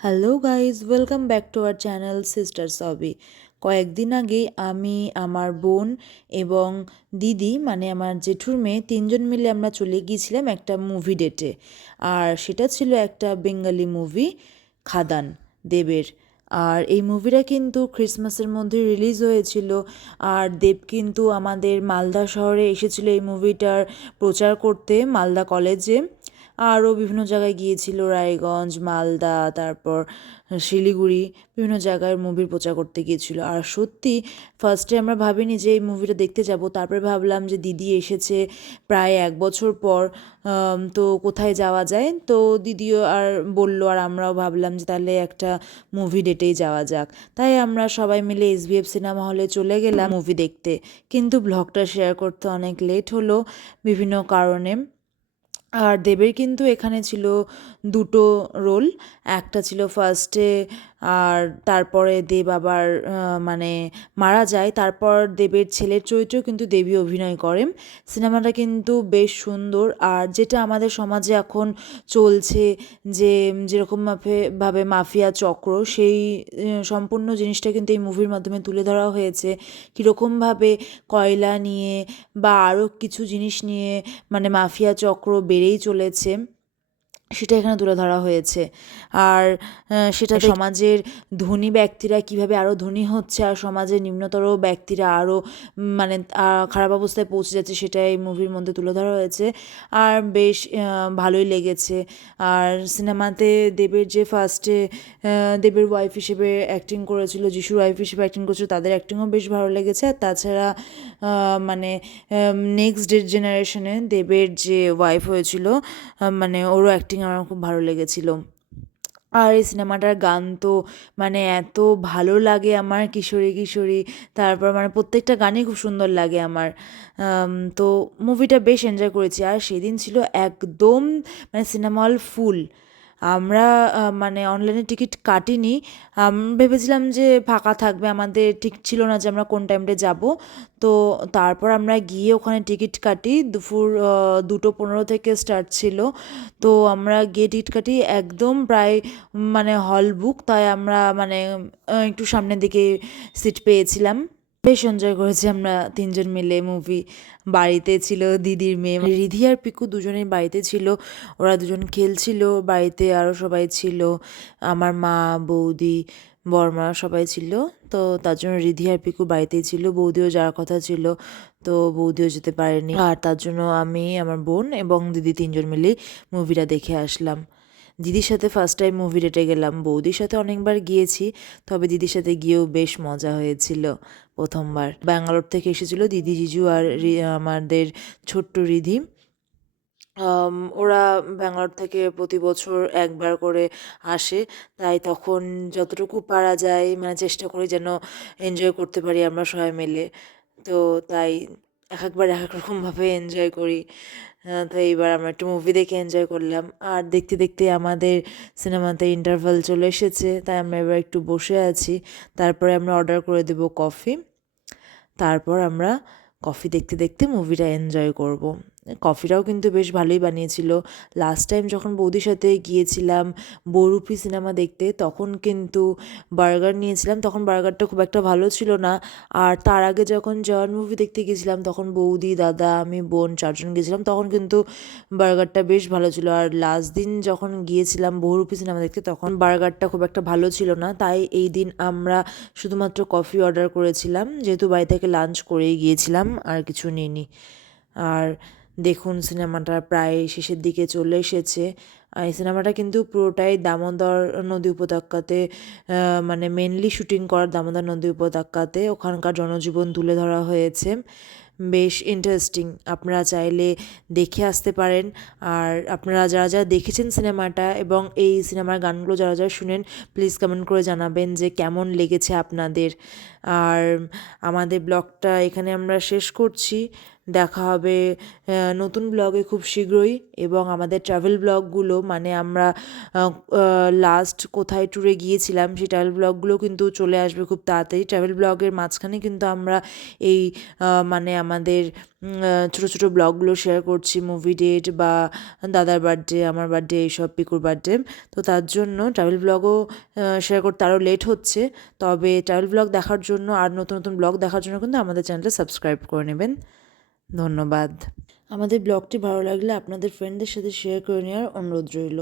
Hello guys, welcome back to our channel sisters hobby. কয়েকদিন আগে আমি, আমার বোন এবং দিদি মানে আমার জেঠুর মেয়ে তিনজন মিলে আমরা চলে গিয়েছিলাম একটা মুভি ডেটে। আর সেটা ছিল একটা বেঙ্গলি মুভি, খাদান দেবের। আর এই মুভিটা কিন্তু ক্রিসমাসের মধ্যে রিলিজ হয়েছিল। আর দেব কিন্তু আমাদের মালদা শহরে এসেছিল এই মুভিটার প্রচার করতে, মালদা কলেজে। আরও বিভিন্ন জায়গায় গিয়েছিল, রায়গঞ্জ, মালদা, তারপর শিলিগুড়ি, বিভিন্ন জায়গায় মুভির প্রচার করতে গিয়েছিল। আর সত্যি ফার্স্টে আমরা ভাবিনি যে এই মুভিটা দেখতে যাব, তারপরে ভাবলাম যে দিদি এসেছে প্রায় 1 বছর পর, তো কোথায় যাওয়া যায়। তো দিদিও আর বললো, আর আমরাও ভাবলাম যে তাহলে একটা মুভি ডেটেই যাওয়া যাক। তাই আমরা সবাই মিলে SBF সিনেমা হলে চলে গেলাম মুভি দেখতে। কিন্তু ব্লগটা শেয়ার করতে অনেক লেট হলো বিভিন্ন কারণে। আর দেবের কিন্তু এখানে ছিল দুটো রোল। একটা ছিল ফার্স্টে, আর তারপরে দেব আবার মানে মারা যায়, তারপর দেবের ছেলের চরিত্রেও কিন্তু দেবী অভিনয় করেন। সিনেমাটা কিন্তু বেশ সুন্দর। আর যেটা আমাদের সমাজে এখন চলছে, যে যেরকম ভাবে মাফিয়া চক্র, সেই সম্পূর্ণ জিনিসটা কিন্তু এই মুভির মাধ্যমে তুলে ধরা হয়েছে। কীরকমভাবে কয়লা নিয়ে বা আরও কিছু জিনিস নিয়ে মানে মাফিয়া চক্র বেড়েই চলেছে, সেটা এখানে তুলে ধরা হয়েছে। আর সেটা সমাজের ধনী ব্যক্তিরা কিভাবে আরও ধনী হচ্ছে, আর সমাজের নিম্নতর ব্যক্তিরা আরও মানে খারাপ অবস্থায় পৌঁছে যাচ্ছে, সেটা এই মুভির মধ্যে তুলে ধরা হয়েছে। আর বেশ ভালোই লেগেছে। আর সিনেমাতে দেবের যে ফার্স্টে দেবের ওয়াইফ হিসেবে অ্যাক্টিং করেছিল, যিশুর ওয়াইফ হিসেবে অ্যাক্টিং করেছিল, তাদের অ্যাক্টিংও বেশ ভালো লেগেছে। আর তাছাড়া মানে নেক্সট জেনারেশনে দেবের যে ওয়াইফ হয়েছিল, মানে ওরও অ্যাক্টিং আমার খুব ভালো লেগেছিলো। আর এই সিনেমাটার গান তো মানে এত ভালো লাগে আমার, কিশোরী কিশোরী, তারপর মানে প্রত্যেকটা গানই খুব সুন্দর লাগে আমার। তো মুভিটা বেশ এনজয় করেছি। আর সেদিন ছিল একদম মানে সিনেমা হল ফুল। আমরা মানে অনলাইনে টিকিট কাটিনি, ভেবেছিলাম যে ফাঁকা থাকবে, আমাদের ঠিক ছিল না যে আমরা কোন টাইমটা যাব। তো তারপর আমরা গিয়ে ওখানে টিকিট কাটি, দুপুর 2:15 থেকে স্টার্ট ছিল। তো আমরা গিয়ে টিকিট কাটি, একদম প্রায় মানে হল বুক, তাই আমরা মানে একটু সামনের দিকে সিট পেয়েছিলাম। বেশ এনজয় করেছি আমরা তিনজন মিলে মুভি। বাড়িতে ছিল দিদির মেয়ে রিধি আর পিকু, দুজনেই বাড়িতে ছিল। ওরা দুজন খেলছিল, বাড়িতে আরও সবাই ছিল, আমার মা, বৌদি, বড়মা সবাই ছিল। তো তার জন্য রিধি আর পিকু বাড়িতেই ছিল। বৌদিও যাওয়ার কথা ছিল, তো বৌদিও যেতে পারেনি। আর তার জন্য আমি, আমার বোন এবং দিদি তিনজন মিলেই মুভিটা দেখে আসলাম। দিদির সাথে ফার্স্ট টাইম মুভি ডেটে গেলাম। বৌদির সাথে অনেকবার গিয়েছি, তবে দিদির সাথে গিয়েও বেশ মজা হয়েছিল প্রথমবার। ব্যাঙ্গালোর থেকে এসেছিলো দিদি, জিজু আর আমাদের ছোট্ট রিধি। ওরা ব্যাঙ্গালোর থেকে প্রতি বছর একবার করে আসে, তাই তখন যতটুকু পারা যায় মানে চেষ্টা করি যেন এনজয় করতে পারি আমরা সবাই মিলে। তো তাই এক একবার এক এক রকমভাবে এনজয় করি। তো এইবার আমরা একটু মুভি দেখে এনজয় করলাম। আর দেখতে দেখতে আমাদের সিনেমাতে ইন্টারভাল চলে এসেছে, তাই আমরা এবার একটু বসে আছি। তারপরে আমরা অর্ডার করে দেব কফি। তারপর আমরা কফি দেখতে দেখতে মুভিটা এনজয় করব। কফিটাও কিন্তু বেশ ভালোই বানিয়েছিল। লাস্ট টাইম যখন বৌদির সাথে গিয়েছিলাম বহুরূপী সিনেমা দেখতে, তখন কিন্তু বার্গার নিয়েছিলাম, তখন বার্গারটা খুব একটা ভালো ছিল না। আর তার আগে যখন জওয়ান মুভি দেখতে গেছিলাম, তখন বৌদি, দাদা, আমি, বোন 4জন গেছিলাম, তখন কিন্তু বার্গারটা বেশ ভালো ছিল। আর লাস্ট দিন যখন গিয়েছিলাম বহুরূপী সিনেমা দেখতে, তখন বার্গারটা খুব একটা ভালো ছিল না। তাই এই দিন আমরা শুধুমাত্র কফি অর্ডার করেছিলাম, যেহেতু বাড়ি থেকে লাঞ্চ করেই গিয়েছিলাম, আর কিছু নিইনি। আর দেখুন সিনেমাটা প্রায় শেষের দিকে চলে এসেছে। আর এই সিনেমাটা কিন্তু পুরোটাই দামোদর নদী উপত্যকাতে, মানে মেনলি শুটিং করার দামোদর নদী উপত্যকাতে, ওখানকার জনজীবন তুলে ধরা হয়েছে। বেশ ইন্টারেস্টিং, আপনারা চাইলে দেখে আসতে পারেন। আর আপনারা যারা যারা দেখেছেন সিনেমাটা এবং এই সিনেমার গানগুলো যারা যারা শুনেন, প্লিজ কমেন্ট করে জানাবেন যে কেমন লেগেছে আপনাদের। আর আমাদের ব্লগটা এখানে আমরা শেষ করছি। দেখা হবে নতুন ব্লগে খুব শীঘ্রই। এবং আমাদের ট্রাভেল ব্লগগুলো মানে আমরা লাস্ট কোথায় ট্যুরে গিয়েছিলাম সেই ট্রাভেল ব্লগগুলো কিন্তু চলে আসবে খুব তাড়াতাড়ি। ট্রাভেল ব্লগের মাঝখানে কিন্তু আমরা এই মানে আমাদের ছোটো ছোটো ব্লগগুলো শেয়ার করছি, মুভি ডেট বা দাদার বার্থডে, আমার বার্থডে, এইসব, পিকুর বার্থডে। তো তার জন্য ট্রাভেল ব্লগও শেয়ার করতে আরও লেট হচ্ছে। তবে ট্রাভেল ব্লগ দেখার জন্য আর নতুন নতুন ব্লগ দেখার জন্য কিন্তু আমাদের চ্যানেলটা সাবস্ক্রাইব করে নেবেন। ধন্যবাদ। আমাদের ব্লগটি ভালো লাগলে আপনাদের ফ্রেন্ডদের সাথে শেয়ার করে নেওয়ার অনুরোধ রইল।